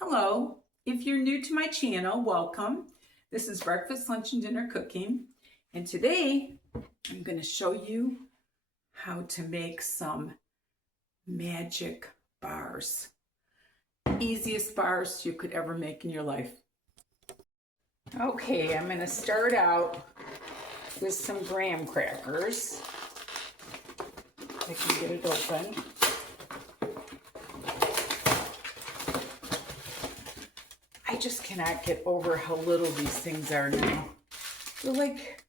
Hello, if you're new to my channel, welcome. This is breakfast, lunch, and dinner cooking. And today I'm going to show you how to make some magic bars. Easiest bars you could ever make in your life. Okay, I'm going to start out with some graham crackers. I can get it open. I just cannot get over how little these things are now. They're like,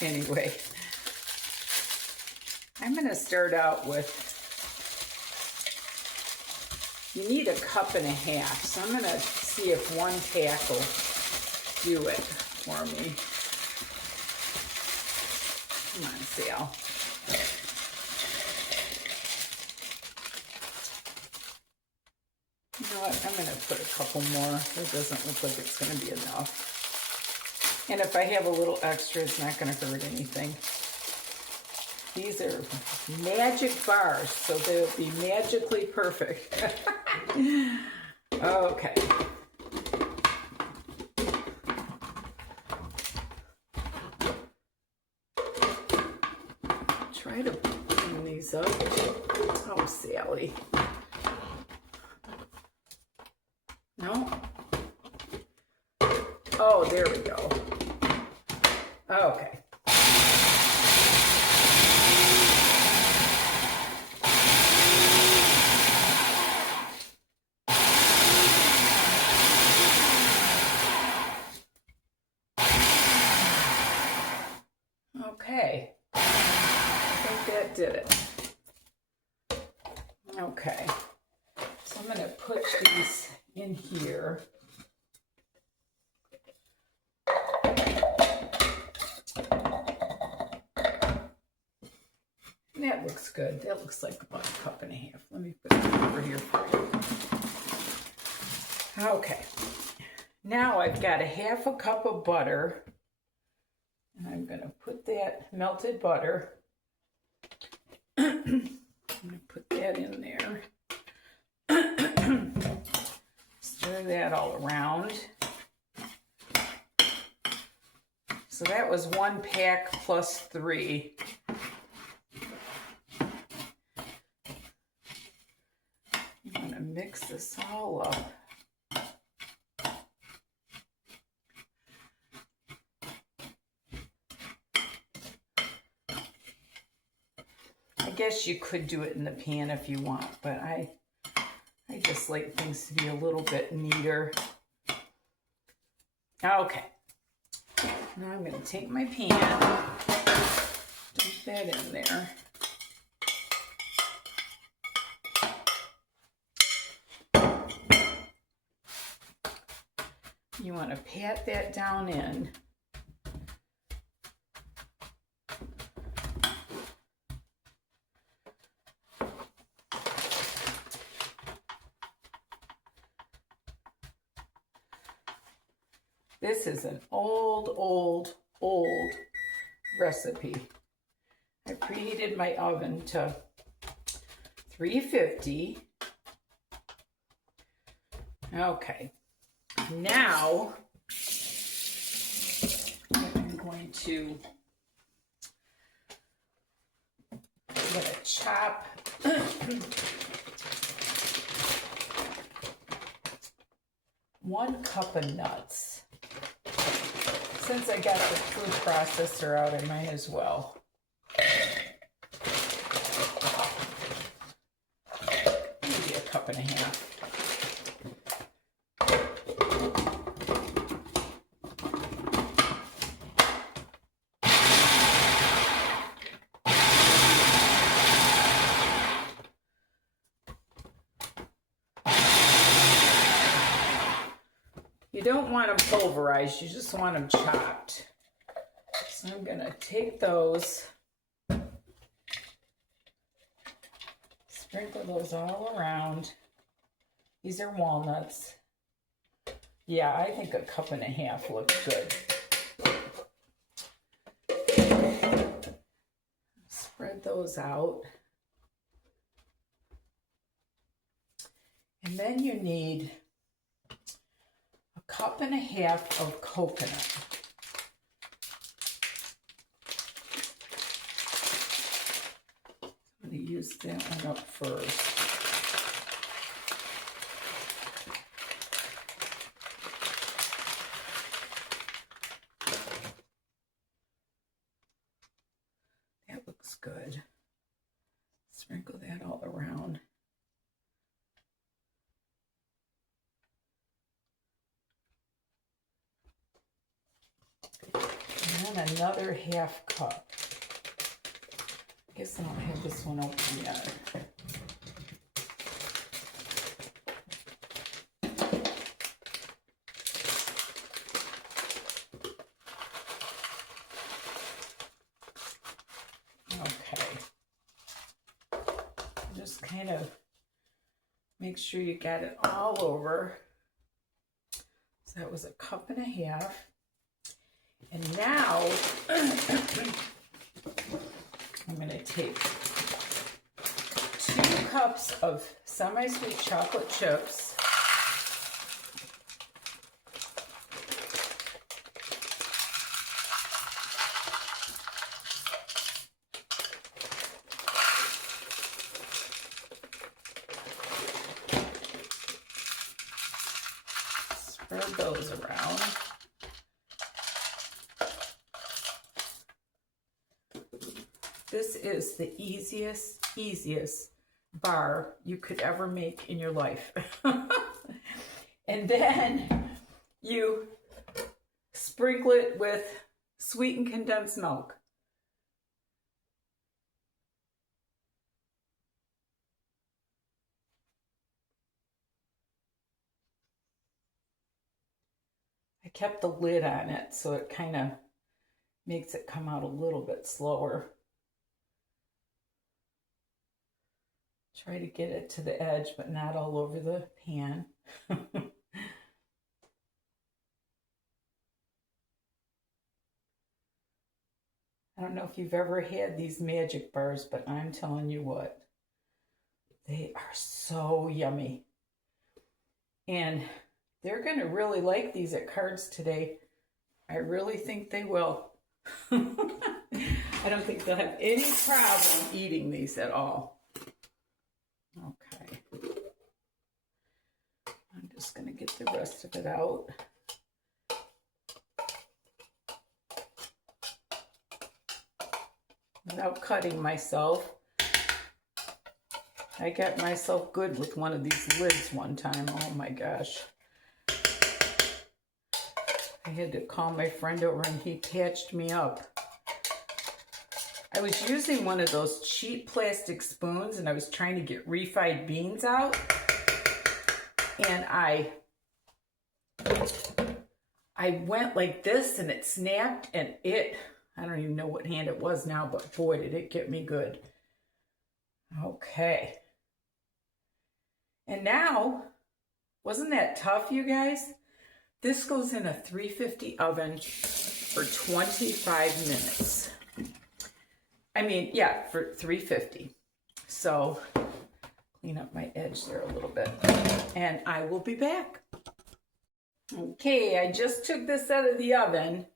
anyway, I'm going to start out with, you need 1.5 cups. So I'm going to see if 1 pack will do it for me. Come on, Sal. You know what, I'm going to put a couple more. It doesn't look like it's going to be enough. And if I have a little extra, it's not going to hurt anything. These are magic bars, so they'll be magically perfect. Okay. Try to clean these up. Oh, Sally. No? Oh, there we go. Okay. Okay. I think that did it. Okay. So I'm going to put these in here. That looks good. That looks like about 1.5 cups. Let me put it over here for you. Okay. Now I've got 1/2 cup of butter. And I'm going to put that melted butter. I'm going to put that in there. Stir that all around. So that was 1 pack plus 3. I'm going to mix this all up. I guess you could do it in the pan if you want, but I just like things to be a little bit neater. Okay. Now I'm going to take my pan, dump that in there. You want to pat that down in. This is an old recipe. I preheated my oven to 350. Okay. Now I'm going to chop 1 cup of nuts. Since I got the food processor out, I might as well. Maybe 1.5 cups. You don't want them pulverized, you just want them chopped. So I'm going to take those, sprinkle those all around. These are walnuts. Yeah, I think 1.5 cups looks good. Spread those out. And then you need 1.5 cups of coconut. I'm going to use that one up first. That looks good. Sprinkle that all around. And then another 1/2 cup. I guess I don't have this one open yet. Okay. Just kind of make sure you got it all over. So that was 1.5 cups. And now I'm going to take 2 cups of semi-sweet chocolate chips. Spread those around. This is the easiest bar you could ever make in your life. And then you sprinkle it with sweetened condensed milk. I kept the lid on it so it kind of makes it come out a little bit slower. Try to get it to the edge, but not all over the pan. I don't know if you've ever had these magic bars, but I'm telling you what, they are so yummy. And they're going to really like these at Cards today. I really think they will. I don't think they'll have any problem eating these at all. Okay, I'm just going to get the rest of it out. Without cutting myself. I got myself good with one of these lids one time. Oh my gosh. I had to call my friend over and he patched me up. I was using one of those cheap plastic spoons and I was trying to get refried beans out. And I went like this and it snapped and I don't even know what hand it was now, but boy, did it get me good. Okay. And now, wasn't that tough, you guys? This goes in a 350 oven for 25 minutes. I mean, yeah, for 350. So, clean up my edge there a little bit. And I will be back. Okay, I just took this out of the oven.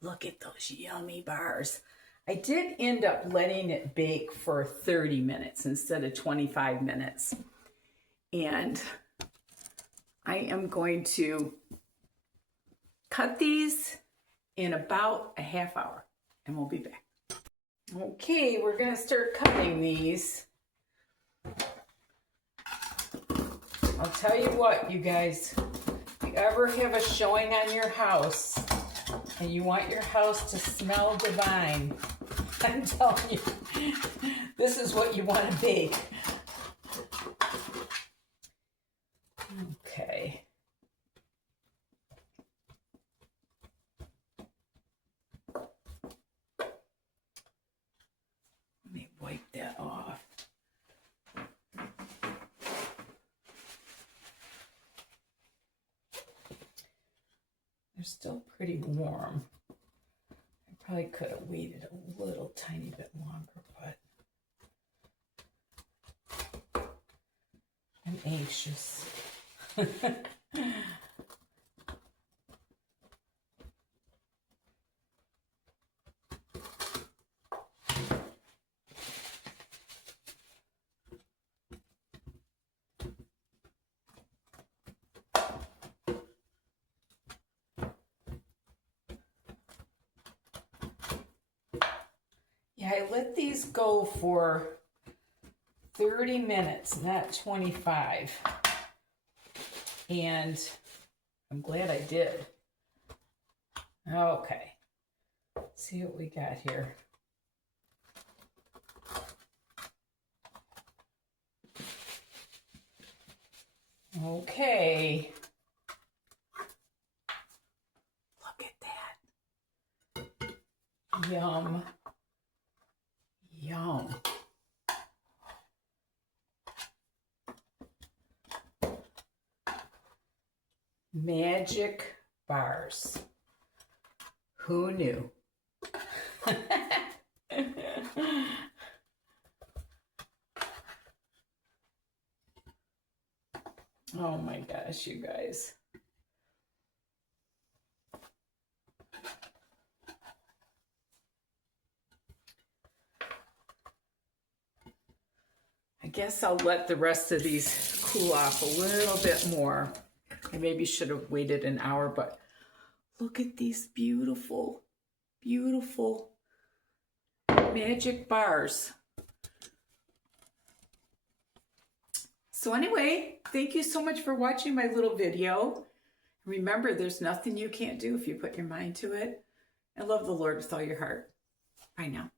Look at those yummy bars. I did end up letting it bake for 30 minutes instead of 25 minutes. And I am going to cut these in about a half hour and we'll be back. Okay, we're going to start cutting these. I'll tell you what, you guys, if you ever have a showing on your house and you want your house to smell divine, I'm telling you, this is what you want to bake. Okay. Let me wipe that off. They're still pretty warm. I probably could have waited a little tiny bit longer, but I'm anxious. Yeah, I let these go for 30 minutes, not 25. And I'm glad I did. Okay, let's see what we got here. Okay. Look at that. Yum. Yum. Magic bars. Who knew? Oh my gosh, you guys. I guess I'll let the rest of these cool off a little bit more. I maybe should have waited an hour, but look at these beautiful, beautiful magic bars. So anyway, thank you so much for watching my little video. Remember, there's nothing you can't do if you put your mind to it. And love the Lord with all your heart. Bye now.